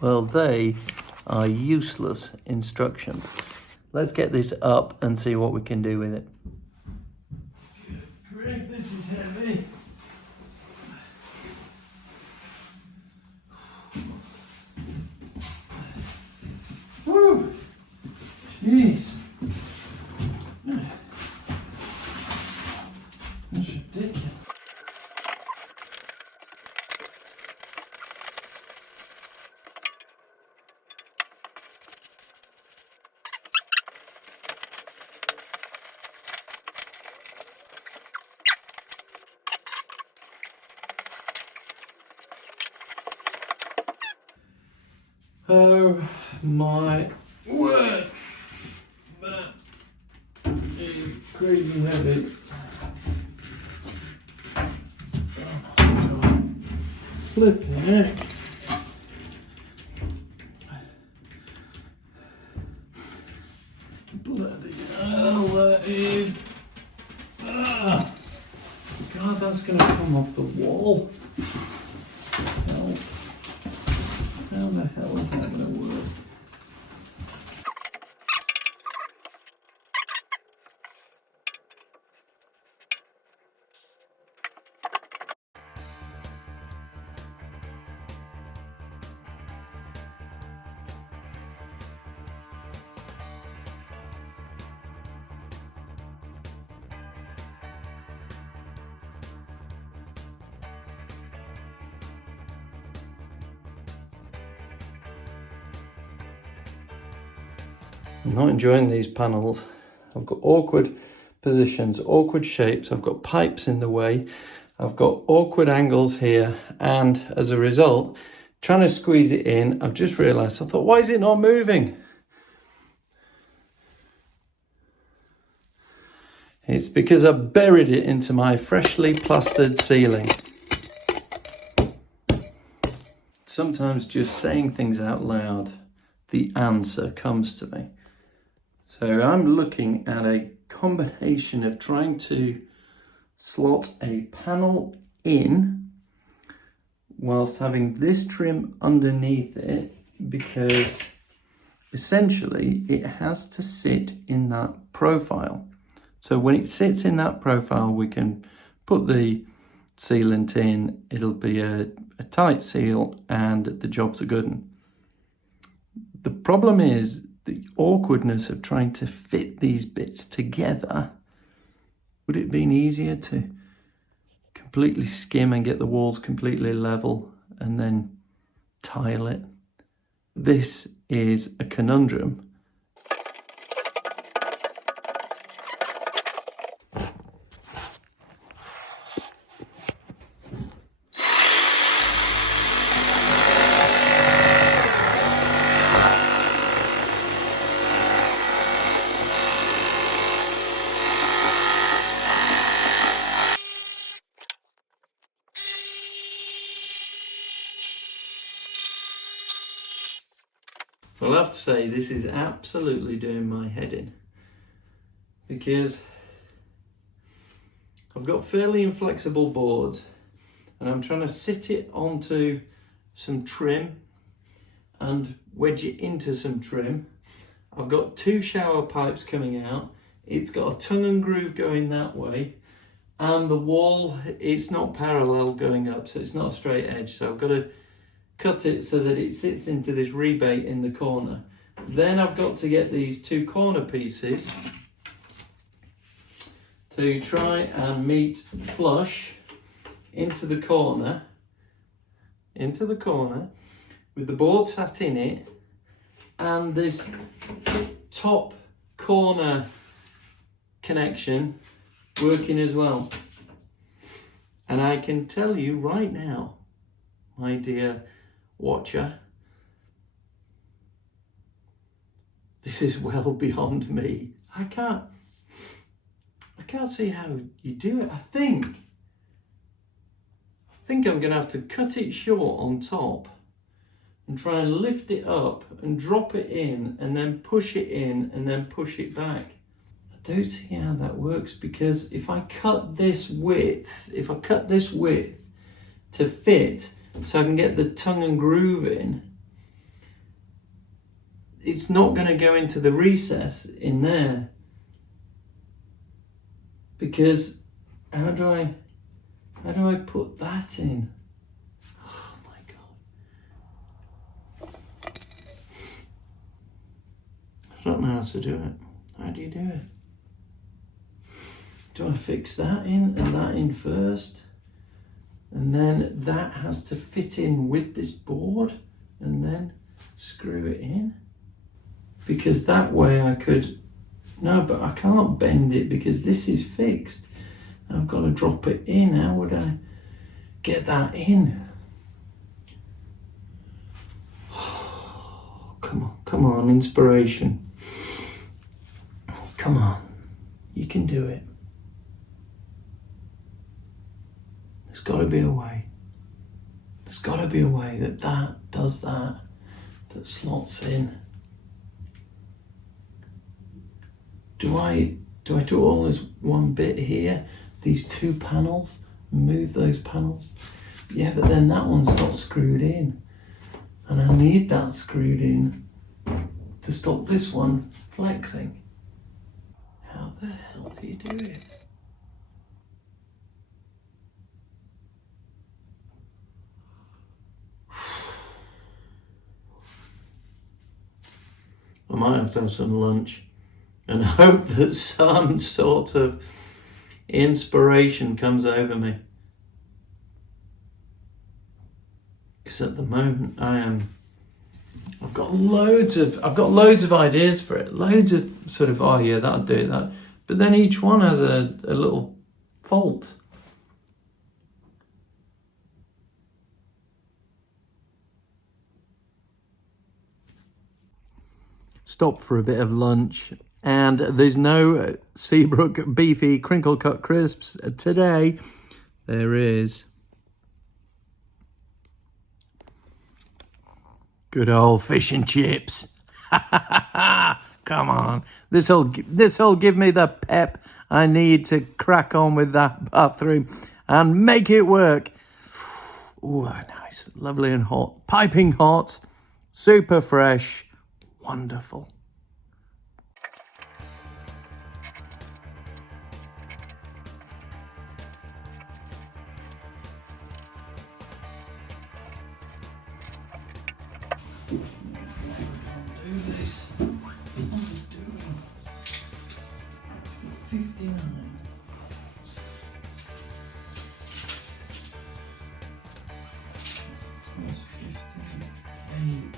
Well, they are useless instructions. Let's get this up and see what we can do with it. Grief, this is heavy. Woo! Jeez. That's ridiculous. Oh my word, that is crazy heavy. Oh my God. Flipping heck. Bloody hell, that is. God, that's going to come off the wall. Help. How the hell is that going to work? I'm not enjoying these panels. I've got awkward positions, awkward shapes. I've got pipes in the way. I've got awkward angles here. And as a result, trying to squeeze it in, I've just realized, I thought, why is it not moving? It's because I buried it into my freshly plastered ceiling. Sometimes just saying things out loud, the answer comes to me. So I'm looking at a combination of trying to slot a panel in whilst having this trim underneath it, because essentially it has to sit in that profile. So when it sits in that profile, we can put the sealant in, it'll be a tight seal and the job's a good one. The problem is the awkwardness of trying to fit these bits together. Would it have been easier to completely skim and get the walls completely level and then tile it? This is a conundrum. Well, I have to say this is absolutely doing my head in, because I've got fairly inflexible boards and I'm trying to sit it onto some trim and wedge it into some trim. I've got two shower pipes coming out. It's got a tongue and groove going that way, and the wall, it's not parallel going up, so it's not a straight edge. So I've got to cut it so that it sits into this rebate in the corner. Then I've got to get these two corner pieces to try and meet flush into the corner with the board sat in it and this top corner connection working as well. And I can tell you right now, my dear watcher, this is well beyond me. I can't see how you do it. I think I'm going to have to cut it short on top and try and lift it up and drop it in and then push it in and then push it back. I don't see how that works, because if I cut this width to fit so I can get the tongue and groove in, it's not going to go into the recess in there, because how do I put that in? Oh my God. I don't know how to do it. How do you do it? Do I fix that in and that in first? And then that has to fit in with this board and then screw it in? Because that way I could, no, but I can't bend it because this is fixed. I've got to drop it in. How would I get that in? Come on, inspiration. Come on, you can do it. There's got to be a way. There's got to be a way that does that slots in. Do I do all this one bit here, these two panels, move those panels? Yeah, but then that one's not screwed in. And I need that screwed in to stop this one flexing. How the hell do you do it? I might have to have some lunch and hope that some sort of inspiration comes over me. Because at the moment I've got loads of ideas for it. Loads of sort of, oh yeah, that'll do that. But then each one has a little fault. Stop for a bit of lunch, and there's no Seabrook beefy crinkle cut crisps today. There is good old fish and chips. Come on, this'll give me the pep I need to crack on with that bathroom and make it work. Ooh, nice, lovely and hot, piping hot, super fresh. Wonderful. Do this. What am I doing? 59. Plus 58.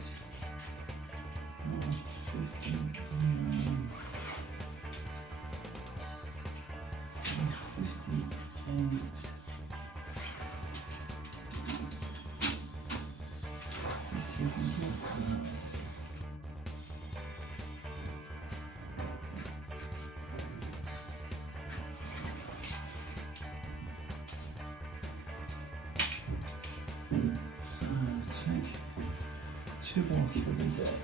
Take 2 more for the day.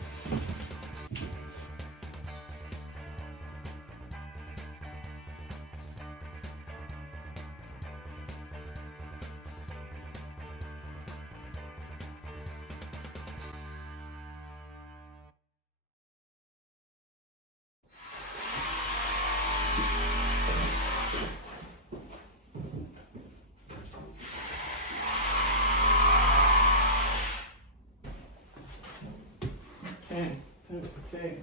Okay.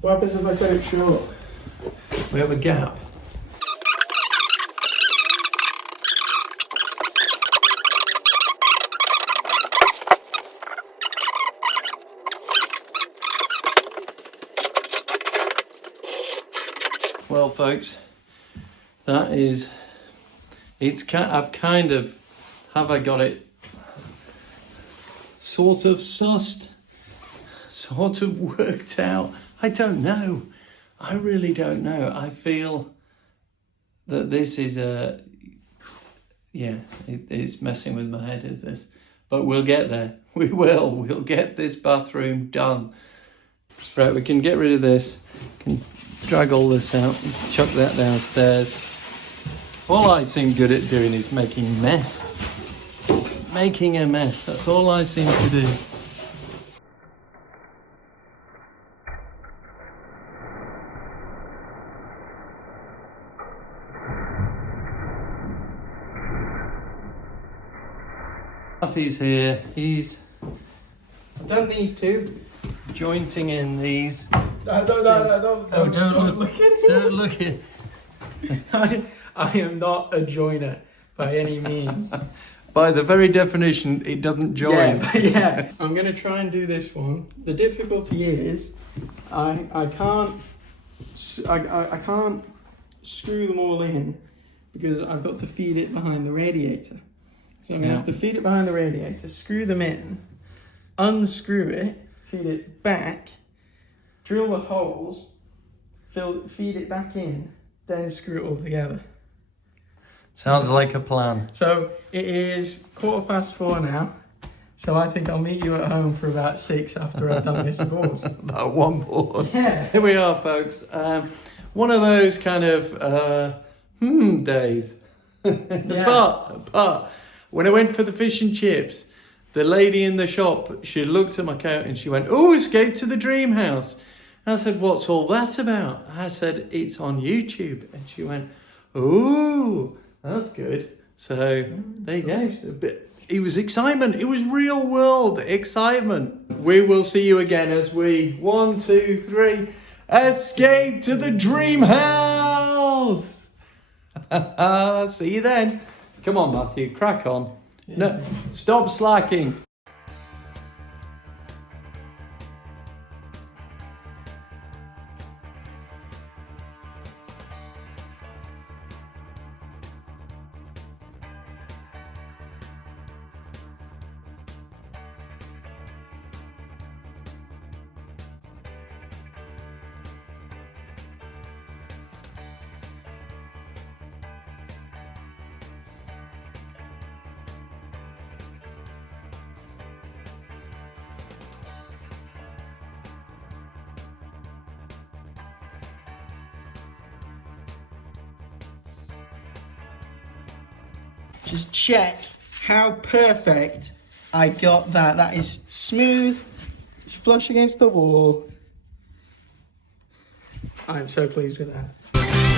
What happens if I cut it short? We have a gap. Well, folks, that is, I've kind of, have I got it sort of sussed, sort of worked out? I don't know. I really don't know. I feel that this is it's messing with my head, is this? But we'll get there. We will. We'll get this bathroom done. Right, we can get rid of this. Can drag all this out and chuck that downstairs. All I seem good at doing is making a mess. Making a mess. That's all I seem to do. Matthew's here. He's done these two, jointing in these. Don't Look at it. Don't look at it. I am not a joiner by any means. By the very definition, it doesn't join. Yeah. I'm gonna try and do this one. The difficulty is, I can't screw them all in because I've got to feed it behind the radiator. So I'm going to have to feed it behind the radiator, screw them in, unscrew it, feed it back, drill the holes, feed it back in, then screw it all together. Sounds like a plan. So it is 4:15 now, so I think I'll meet you at home for about 6 after I've done this board. That one board. Yeah. Here we are, folks. One of those kind of days. Yeah. But when I went for the fish and chips, the lady in the shop, she looked at my coat and she went, "Oh, Escape to the Dream House." And I said, "What's all that about?" I said, "It's on YouTube." And she went, "Oh, that's good." So there you go. It was excitement. It was real world excitement. We will see you again as we, 1, 2, 3, escape to the dream house. See you then. Come on, Matthew, crack on. Yeah. No, stop slacking. Just check how perfect I got that. That is smooth, it's flush against the wall. I'm so pleased with that.